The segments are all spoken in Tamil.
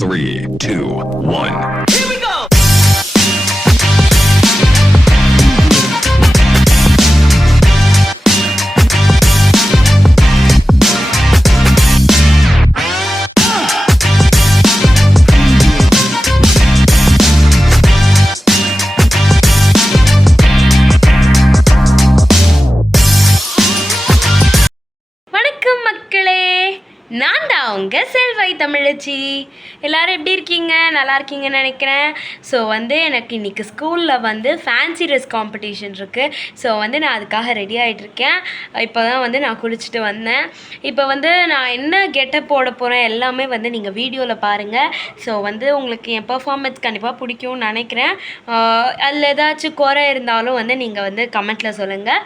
3, 2, 1. Here we go! வணக்கம் மக்களே, நான் தான் உங்கள் செல்வை தமிழச்சி. எல்லோரும் எப்படி இருக்கீங்க? நல்லா இருக்கீங்கன்னு நினைக்கிறேன். ஸோ எனக்கு இன்றைக்கி ஸ்கூலில் ஃபேன்சி ட்ரெஸ் காம்படிஷன் இருக்குது. ஸோ நான் அதுக்காக ரெடி ஆகிட்டுருக்கேன். இப்போ தான் நான் குளிச்சுட்டு வந்தேன். இப்போ நான் என்ன கெட்டப் போட போகிறேன் எல்லாமே நீங்கள் வீடியோவில் பாருங்கள். ஸோ உங்களுக்கு என் பர்ஃபார்மன்ஸ் கண்டிப்பாக பிடிக்கும்னு நினைக்கிறேன். அதில் ஏதாச்சும் குறை இருந்தாலும் நீங்கள் கமெண்ட்டில் சொல்லுங்கள்.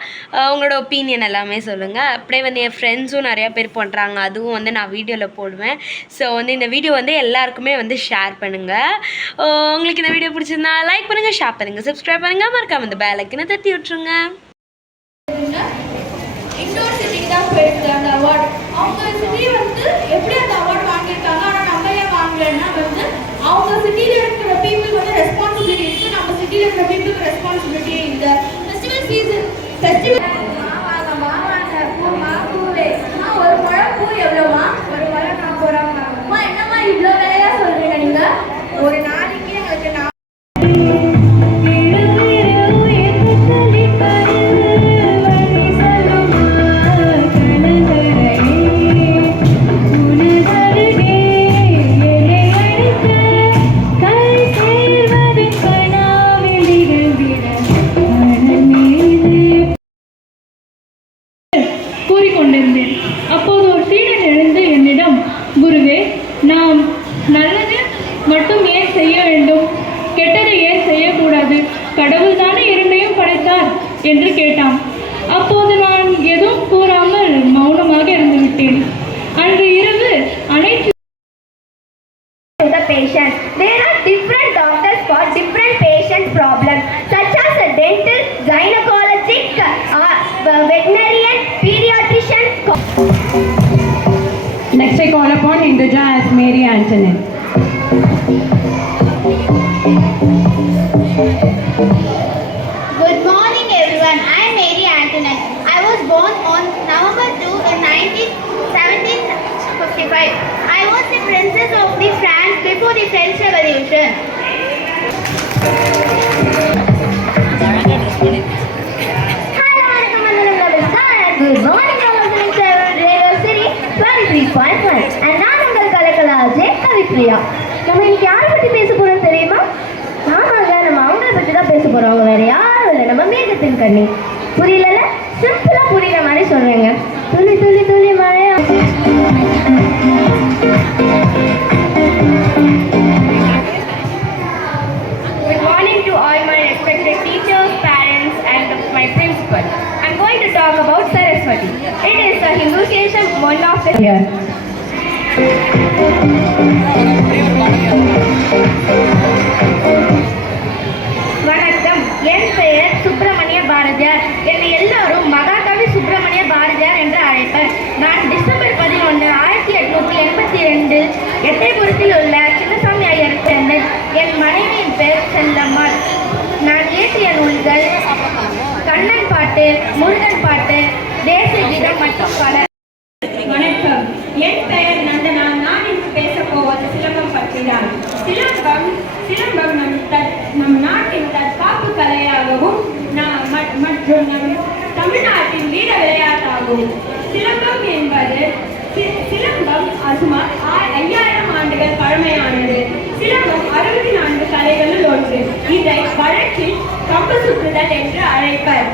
உங்களோட ஒப்பீனியன் எல்லாமே சொல்லுங்கள். அப்படியே என் ஃப்ரெண்ட்ஸும் நிறையா பேர் பண்ணுறாங்க, அதுவும் நான் வீடியோவில் போடுவேன். ஸோ இந்த வீடியோ எல்லாருக்குமே ஷேர் பண்ணுங்கள். உங்களுக்கு இந்த வீடியோ பிடிச்சிருந்தா லைக் பண்ணுங்கள், ஷேர் பண்ணுங்கள், சப்ஸ்கிரைப் பண்ணுங்கள், மறக்காம இந்த பெல் ஐக்கனை தட்டி விட்டுருங்க. இண்டோர் சிட்டிக்கு தான் போயிருக்கு அந்த அவார்டு. அவங்க சிட்டி எப்படி அந்த அவார்டு வாங்கியிருக்காங்க, ஆனால் நம்ம ஏன் வாங்கலைன்னா அவங்க சிட்டியில் இருக்கிற பீப்புளுக்கு ரெஸ்பான்சிபிலிட்டி இருக்குது, நம்ம சிட்டியில் இருக்கிற பீப்புளுக்கு ரெஸ்பான்சிபிலிட்டி இல்லை. ஃபெஸ்டிவல் சீசன் ஒரு முழம் பூ எவ்வளோமா? ஒரு முழம் 40 ரூபா. என்னம்மா இவ்வளோ விலையா சொல்றீங்க நீங்க? ஒரு நாளைக்கு எங்களுக்கு கூறிக்கொண்டிருந்தேன். அப்போது ஒரு சீடன் எழுந்து என்னிடம், குருவே, நாம் நல்லது மட்டும் ஏன் செய்ய வேண்டும், கெட்டதை ஏன் செய்யக்கூடாது, கடவுள் தானே இரண்டையும் படைத்தார் என்று கேட்டான். அப்போது நான் எதுவும் கூறாமல் மௌனமாக இருந்து விட்டேன். அன்று இரவு அனைத்து patients. There are different doctors for different patient problems, such as a dental, gynecologic, veterinarian, pediatrician. Next I call upon Hinduja as Mary Antoinette. Good morning everyone. I am Mary Antoinette. I was born on November 2 in 1755. I was the princess of the France before the French Revolution. Good morning, Radio City 23.1. And நான் உங்கள் கலக்கலாஜே கவிப்ரியா. நம்ம இன்னைக்கு யாரை பற்றி பேச போறோம் தெரியுமா? ஆமாங்க, நம்ம அவங்கள பற்றி தான் பேச போறோம். அவங்க வேற யாரும் இல்லை, நம்ம மேகத்தின் கண்ணி. புரியல? சிம்பிளா புரியுற மாதிரி சொல்றேங்க. துளி துளி துளி மழையா. Good morning to all my respected teachers, parents, and my principal. I'm going to talk about Saraswati. It is a Hinduism one of the year. வணக்கம், என் பெயர் சுப்பிரமணிய பாரதியார். என்னை எல்லாரும் மகாகவி சுப்பிரமணிய பாரதியார் என்று அழைப்பர். நான் டிசம்பர் 11, 1882 எட்டயபுரத்தில் உள்ள சின்னசாமி ஐயர் பிறந்தேன். என் மனைவியின் பெயர் செல்லம்மாள். நான் இயற்றிய நூல்கள் கண்ணன் பாட்டு, முருகன் பாட்டு, தேசிய கீதம் மற்றும் பல. வணக்கம், என் பெயர் நந்தனா. நான் இன்று பேச போவது சிலம்பம் பற்றிதான். சிலம்பம் நம் நாட்டின் தற்காப்பு கலையாகவும் மற்றும் நம் தமிழ்நாட்டின் வீர விளையாட்டாகவும். சிலம்பம் என்பது சுமார் 5000 ஆண்டுகள் பழமையானது. சிலம்பம் 64 கலைகளுள் ஒன்று. இதை வழக்கில் கம்பு சுற்றுதல் என்று அழைப்பர்.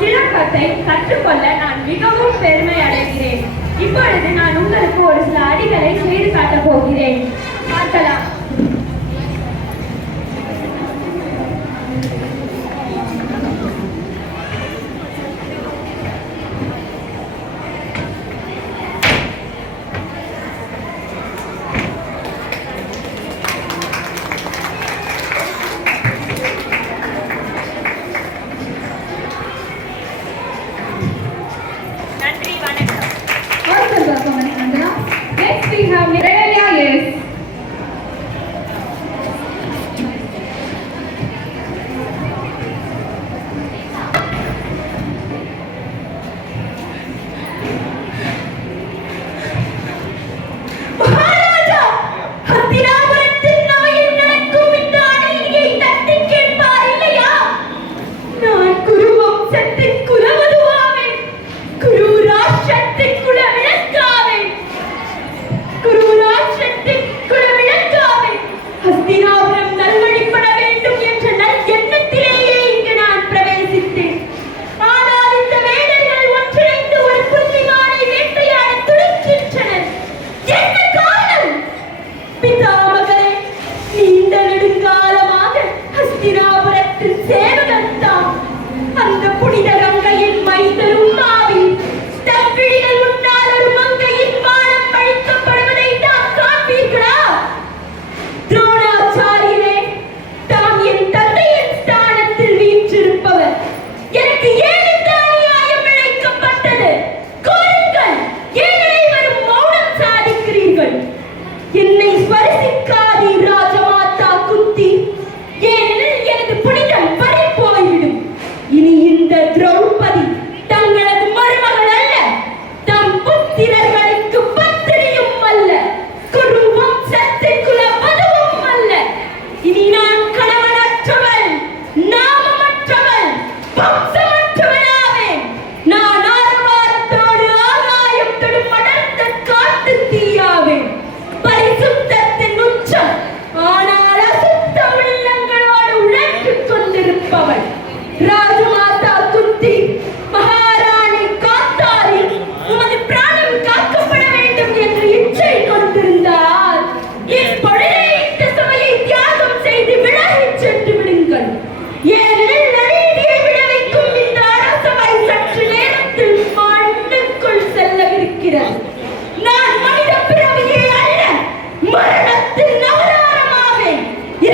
சிலம்பத்தை கற்றுக்கொள்ள நான் மிகவும் பெருமை அடைகிறேன். இப்பொழுது நான் உங்களுக்கு ஒரு சில அடிகளை செய்து காட்டப் போகிறேன். பார்க்கலாம். நன்றி, வணக்கம். Next we have regalia is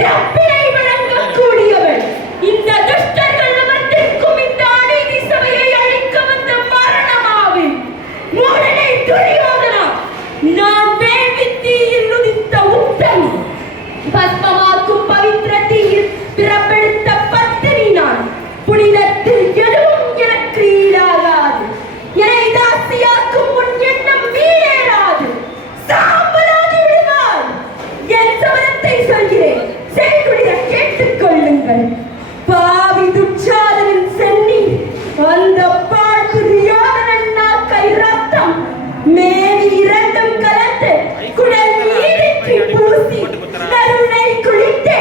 இறப்பினை வழங்கக்கூடியவள். இந்த துஷ்டர்கள் மத்திற்கும் இந்த அநீதி சபையை அழிக்க வந்த மரணமாவில் மூடனை துரியோதனா, நான் வேள்வித்தீயில் உதித்த உத்தமி, பத்மமாக்கும் பவித்திர தீயில் பிறப்பெடுத்த பத்தினி நான். புனிதத்தில் எதுவும் எனக்கு ஈடாகாது. என்னை தாசியாக்கும் முன் எண்ணம் வீணேறாது. சாம்பலாகி விடுவார். என் சபதத்தை சொல்கிறேன், செய்குடிய கேட்டுக் கொள்ளுங்கள். பாவி துச்சாதனின் சென்னி அந்த பாழ்குரியோதனன் நாக்கை ரத்தம் மேவி இரண்டும் கலந்து குடல் மீதிக்கு பூசி கருணை குளித்து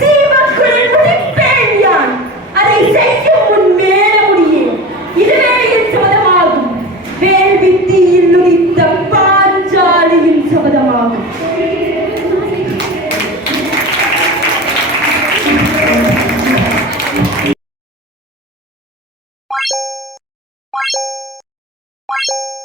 சீவக்குள் முடிப்பேன் யான். அதை செய்யும் முன் மேல முடியும். இதுவே என் சபதமாகும். வேள்வித்தீயில் உதித்த பாஞ்சாலியின் சபதமாகும். What?